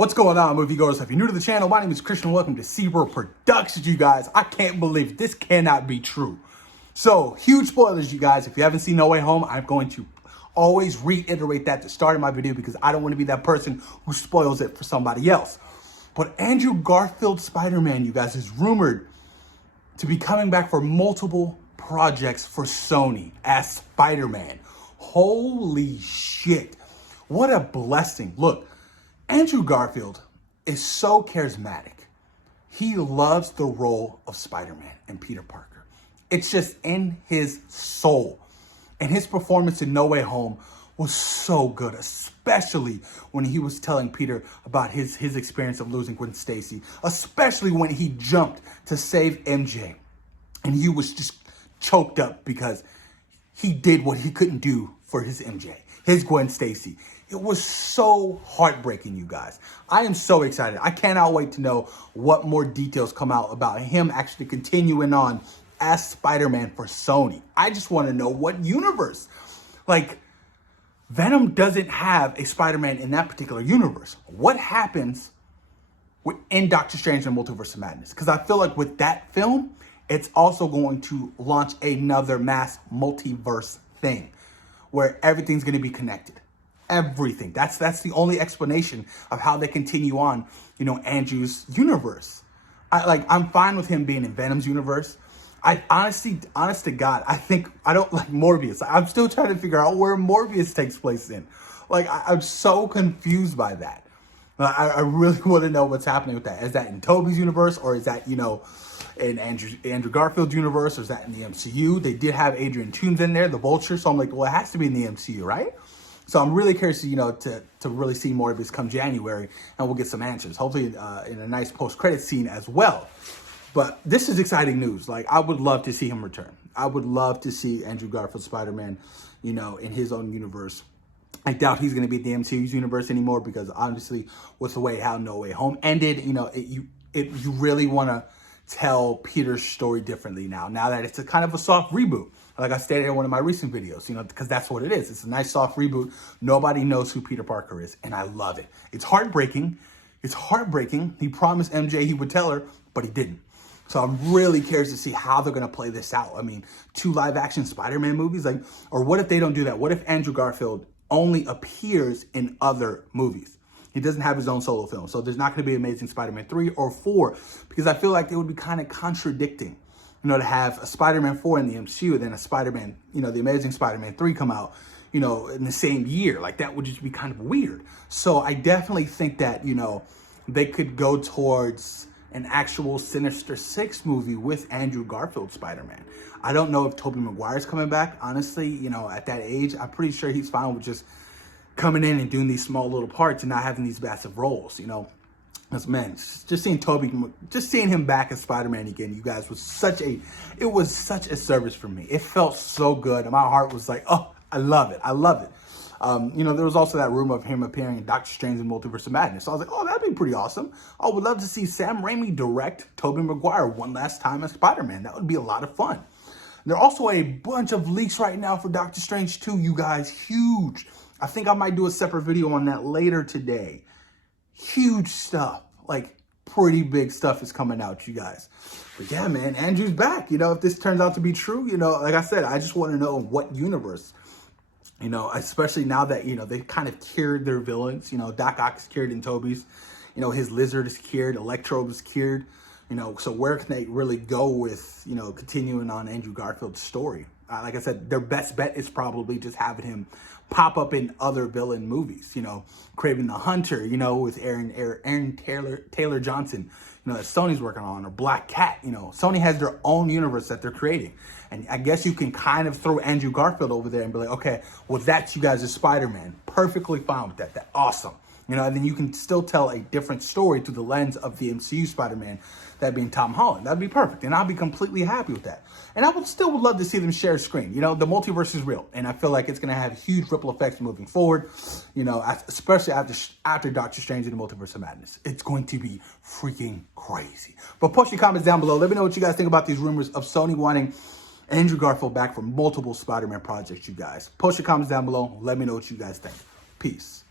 What's going on, moviegoers? If you're new to the channel, my name is Christian. Welcome to SeaWorld Productions, you guys. I can't believe this cannot be true. So, huge spoilers, you guys. If you haven't seen No Way Home, I'm going to always reiterate that at the start of my video because I don't want to be that person who spoils it for somebody else. But Andrew Garfield Spider-Man, you guys, is rumored to be coming back for multiple projects for Sony as Spider-Man. Holy shit. What a blessing. Look, Andrew Garfield is so charismatic. He loves the role of Spider-Man and Peter Parker. It's just in his soul. And his performance in No Way Home was so good, especially when he was telling Peter about his experience of losing Gwen Stacy, especially when he jumped to save MJ. And he was just choked up because he did what he couldn't do for his MJ, his Gwen Stacy. It was so heartbreaking, you guys. I am so excited. I cannot wait to know what more details come out about him actually continuing on as Spider-Man for Sony. I just want to know what universe. Like, Venom doesn't have a Spider-Man in that particular universe. What happens in Doctor Strange and Multiverse of Madness? Because I feel like with that film, it's also going to launch another mass multiverse thing where everything's going to be connected. Everything. That's the only explanation of how they continue on, Andrew's universe. I'm fine with him being in Venom's universe. Honest to God, I don't like Morbius. I'm still trying to figure out where Morbius takes place in. I'm so confused by that. I really want to know what's happening with that. Is that in Tobey's universe, or is that, in Andrew Garfield's universe, or is that in the MCU? They did have Adrian Toomes in there, the Vulture, so I'm like, well, it has to be in the MCU, right? So I'm really curious, to really see more of this come January, and we'll get some answers, hopefully in a nice post-credit scene as well. But this is exciting news. I would love to see him return. I would love to see Andrew Garfield Spider-Man, in his own universe. I doubt he's going to be at the MCU's universe anymore because obviously with the way how No Way Home ended, you really want to tell Peter's story differently now that it's a kind of a soft reboot. Like I stated in one of my recent videos, because that's what it is. It's a nice soft reboot. Nobody knows who Peter Parker is, and I love it. It's heartbreaking. It's heartbreaking. He promised MJ he would tell her, but he didn't. So I'm really curious to see how they're going to play this out. I mean, 2 live-action Spider-Man movies, or what if they don't do that? What if Andrew Garfield only appears in other movies? He doesn't have his own solo film. So there's not going to be Amazing Spider-Man 3 or 4, because I feel like it would be kind of contradicting, to have a Spider-Man 4 in the MCU, then a Spider-Man, the Amazing Spider-Man 3 come out, in the same year. That would just be kind of weird. So I definitely think that, they could go towards an actual Sinister Six movie with Andrew Garfield Spider-Man. I don't know if Tobey Maguire's coming back. Honestly, at that age, I'm pretty sure he's fine with just coming in and doing these small little parts and not having these massive roles, Because, man, just seeing him back as Spider-Man again, you guys, was such a service for me. It felt so good. And my heart was like, oh, I love it. I love it. There was also that rumor of him appearing in Doctor Strange and Multiverse of Madness. So I was like, oh, that'd be pretty awesome. I would love to see Sam Raimi direct Tobey Maguire one last time as Spider-Man. That would be a lot of fun. There are also a bunch of leaks right now for Doctor Strange 2, you guys. Huge. I think I might do a separate video on that later today. Huge stuff. Pretty big stuff is coming out, you guys. But yeah, man, Andrew's back. If this turns out to be true, like I said, I just want to know what universe. Especially now that, they kind of cured their villains. Doc Ock is cured in Tobey's. His Lizard is cured. Electro is cured. So where can they really go with, continuing on Andrew Garfield's story? Like I said, their best bet is probably just having him pop up in other villain movies. Kraven the Hunter, with Aaron Taylor Johnson, that Sony's working on, or Black Cat. Sony has their own universe that they're creating. And I guess you can kind of throw Andrew Garfield over there and be like, okay, well, that's you guys as Spider-Man. Perfectly fine with that. That's awesome. And then you can still tell a different story through the lens of the MCU Spider-Man, that being Tom Holland. That'd be perfect. And I'll be completely happy with that. And I would love to see them share a screen. The multiverse is real. And I feel like it's going to have huge ripple effects moving forward, especially after Doctor Strange and the Multiverse of Madness. It's going to be freaking crazy. But post your comments down below. Let me know what you guys think about these rumors of Sony wanting Andrew Garfield back for multiple Spider-Man projects, you guys. Post your comments down below. Let me know what you guys think. Peace.